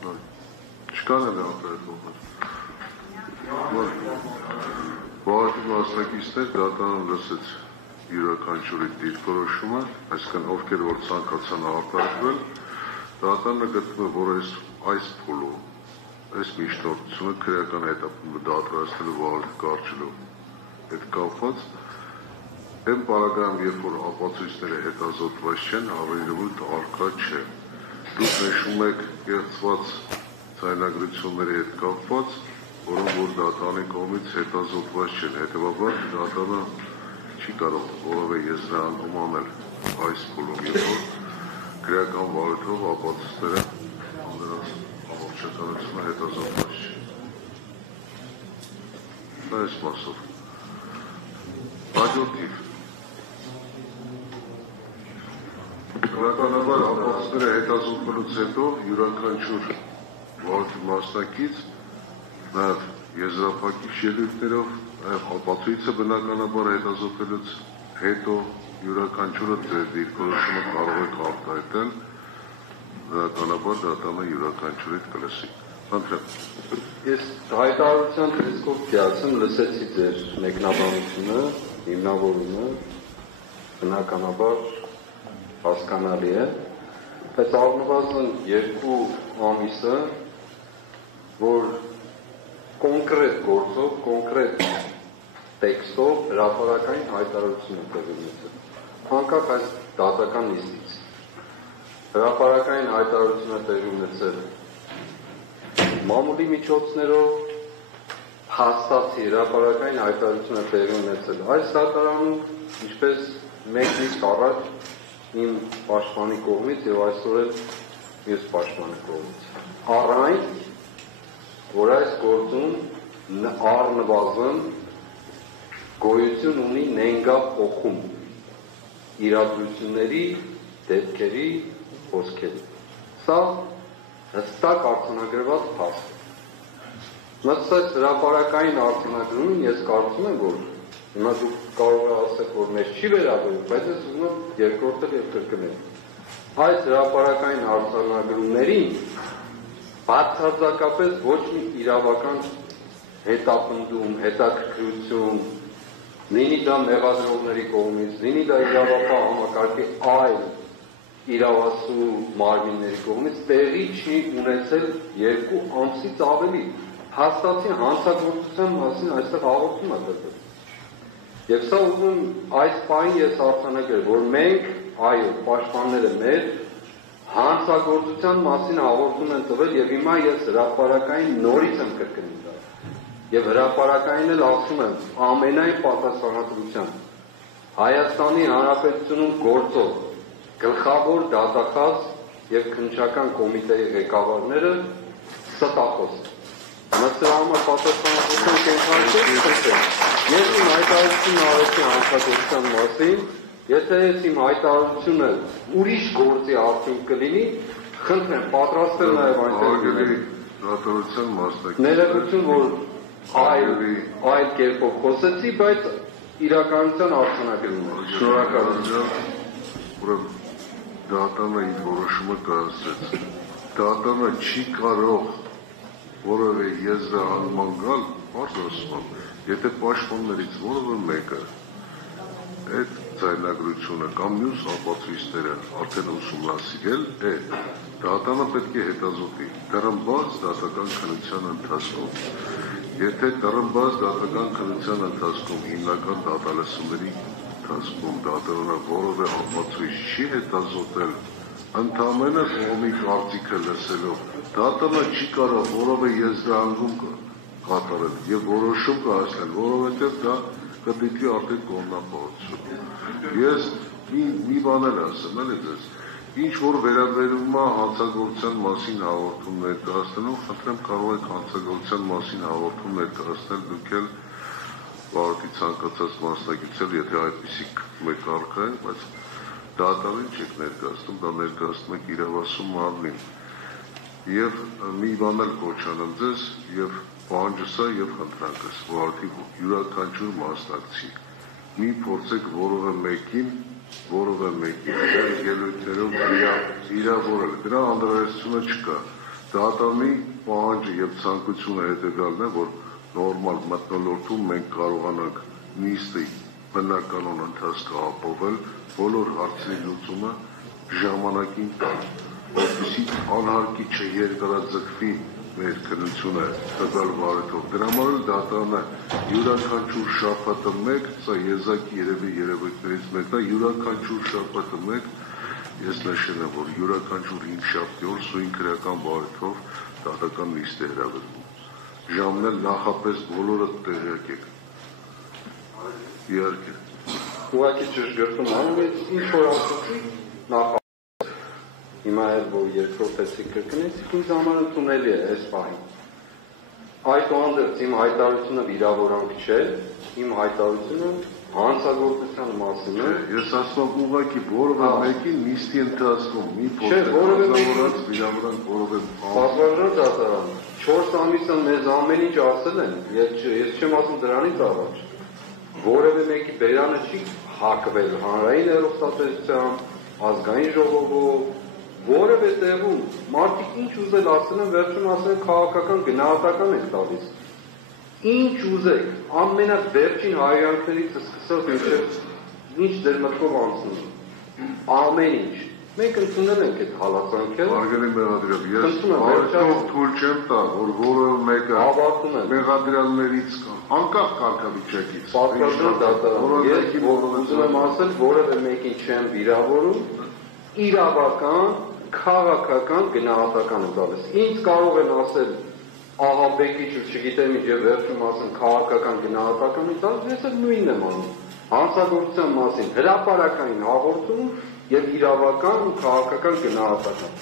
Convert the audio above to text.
Չկան էլ ապրելողներ։ Բողոքի մասնակիցներ դատարանը լսեց յուրաքանչյուրի դիրքորոշումը, այսինքն ովքեր որ ցանկացան արտահայտվել, դատարանը գտնում է, որ այս փուլում այս միջնորդությունը քրեական հետապնդումը դադրաստելու վարորդի կարճելու հետ կապված Եմ պարագայում, երբ որ ապացույցները հետազոտված չեն, հավելյալ արկա չէ։ Դուք նշում եք կեղծված ձայնագրությունների հետ կապված, որոնք որ դատարանի կողմից հետազոտված չեն, հետևաբար դատարանը չի կարող որևէ եզրահանգում անել այս փուլում, երբ որ քրեական վարույթով ապացույցները նրանց ամբողջականությունը հետազոտված չէ։ Այս մասով։ Հաջորդիվ Բնականաբար ապացույցները հետազոտվելուց հետո յուրաքանչյուր վարորդի մասնակից նաև եզրափակիչ ելույթներով ապացույցը բնականաբար հետազոտվելուց հետո յուրաքանչյուրը ձեր դիրքորոշումը կարող եք արտահայտել բնականաբար դատարանը յուրաքանչյուրից կլսի։ Խնդրեմ։ Ես հայտարարության տեսքով դիացեմ լսեցի ձեր մեկնաբանությունը, հիմնավորումը բնականաբար հասկանալի է, բայց առնվազն 2 ամիսը, որ կոնկրետ գործով, կոնկրետ տեքստով հրապարակային հայտարարություն է տեղի ունեցել։ Անկախ այս դատական նիստից հրապարակային հայտարարություն է տեղի ունեցել մամուլի միջոցներով, հաստատի հրապարակային հայտարարություն է տեղի ունեցել այս դատարանում, ինչպես մեկ իսկ առաջ իմ պաշտպանի կողմից եւ այսօր էլ մյուս պաշտպանի կողմից։ Առայն որ այս գործում առնվազն գոյություն ունի նենգա փոխում իրադրությունների, դեպքերի, խոսքերի։ Սա հստակ արձանագրված փաստ է։ Մտած հրապարակային արձանագրումին ես կարծում եմ, որ հիմա դուք կարող եք ասել, որ մեզ չի վերաբերում, բայց ես ուզում եմ երկրորդել եւ կրկնել։ Այս հրապարակային արձանագրումներին բացարձակապես ոչ մի իրավական հետապնդում, հետաքրքրություն, լինի դա մեղադրողների կողմից, լինի դա իրավապահ համակարգի այլ իրավասու մարմինների կողմից տեղի չի ունեցել 2 ամսից ավելի։ Հաստատի հանցագործության մասին այստեղ հաղորդում է տրվել։ Եվ սա ուզում այս պահին ես արձանագրել, որ մենք, այո, պաշտպանները մեր հանցագործության մասին հաղորդում են տվել եւ հիմա ես հրապարակային նորից եմ կրկնում դա։ Եվ հրապարակային էլ ասում եմ ամենայն պատասխանատվությամբ Հայաստանի Հանրապետությունում գործող գլխավոր դատախազ եւ քննչական կոմիտեի ղեկավարները ստախոս։ Մսրա համար պատասխանատվության կենտրոնացել ես իմ հայտարարությունը արեցի հանցագործության մասին, եթե ես իմ հայտարարությունը ուրիշ գործի արդյունք կլինի, խնդրեմ պատրաստել նաեւ այնտեղ դատարության մասնակից ներողություն, որ այլ կերպով խոսեցի, բայց իրականության արձանագրում է։ Շնորհակալություն։ Ուրեմն դատարանը իր որոշումը կայացրեց։ Դատարանը չի կարող որևէ եզրահանգման գալ, բարձր ասում եմ, եթե պաշտպաններից որևէ մեկը այդ ձայնագրությունը կամ մյուս ապացույցները արդեն ուսումնասիրել է, դատարանը պետք է հետազոտի դռնբաց դատական քննության ընթացքում։ Եթե դռնբաց դատական քննության ընթացքում հիմնական դատալսումների ընթացքում դատարանը որևէ ապացույց չի հետազոտել, ընդամենը կողմի կարծիքը լսելով, դատարանը չի կարող որևէ եզրահանգում կատարել եւ որոշում կայացնել, որովհետեւ դա կդիտի արդեն կողմնապահություն։ Ես մի բան էլ ասեմ, էլի ձեզ, ինչ որ վերաբերում է հանցագործության մասին հաղորդում ներկայացնելու, խնդրեմ կարող եք հանցագործության մասին հաղորդում ներկայացնել դուք էլ վարորդի ցանկացած մասնակիցել, եթե այդպիսի մեկ առկա է, բայց դատարանին չեք ներկայացնում, դա ներկայացնում եք իրավասու մարմնին։ Եվ մի բան էլ կոչանեմ ձեզ եւ պահանջս է եւ խնդրանքս, վարորդի յուրաքանչյուր մասնակցի։ Մի փորձեք որևէ մեկին ելույթներով վիրավորել, դրա անհրաժեշտությունը չկա։ Դատարանի պահանջը եւ ցանկությունը հետեւյալն է, որ նորմալ մթնոլորտում մենք կարողանանք նիստի բնականon ընթացքը ապահովել, բոլոր հարցերի լուծումը ժամանակին տալ, որպեսզի անհարկի չերկարաձգվի մեր քննությունը տվյալ վարույթով։ Դրա համար էլ դատարանը յուրաքանչյուր շաբաթը մեկ, սա եզակի երևի երևույթներից մեկն է, յուրաքանչյուր շաբաթը մեկ ես նշել եմ, որ յուրաքանչյուր 5 շաբթի օր սույն քրեական վարույթով դատական նիստ է հրավիրվում։ Ժամն էլ նախապես բոլորը տեղյակ եք։ Իհարկե։ Ուղղակի ճշգրտում անում ես, ինչ որ ասացի, նախ հիմա էլ որ երկրորդ էսի կրկնեցիք, ինձ համար ընդունելի է այս պահին։ Այդուհանդերձ իմ հայտարարությունը վիրավորանք չէ, իմ հայտարարությունը հանցագործության մասին է։ Ես ասում եմ ուղղակի որևէ մեկին նիստի ընթացքում մի փոխանցավորած վիրավորանք որևէ բազմաժանց դատարան 4 ամիսը մեզ ամեն ինչ ասել են, ես չեմ ասում դրանից առաջ։ Որևէ մեկի բերանը չի հակվել հանրային հեռուստատեսությամբ, ազգային ժողովով, որևէ տեղում մարդիկ ինչ ուզել ասել են, վերջում ասել են քաղաքական գնահատական եք տալիս։ Ինչ ուզեք, ամենավերջին հայրանքներից սկսած ինչ ձեր մտքով անցնում։ Ամեն ինչ։ Մենք ընդունել ենք այդ հալածանքը։ Վարգենի Մեղադրյալ, ես արդյոք թույլ չեմ տա, որ որևէ մեկը մեղադրյալներից կամ անկախ կարգավիճակից պատվաստան դատարան։ Ես ուզում եմ ասել, որևէ մեկին չեմ վիրավորում, իրավական, քաղաքական գնահատական եմ տալիս։ Ինձ կարող են ասել ահաբեկիչ ու չգիտեմ ինչ եւ վերջում ասեն քաղաքական գնահատական եմ տալիս, ես էլ նույնն եմ անում։ Հանցագործության մասին հրապարակային հաղորդում եւ իրավական ու քաղաքական գնահատական։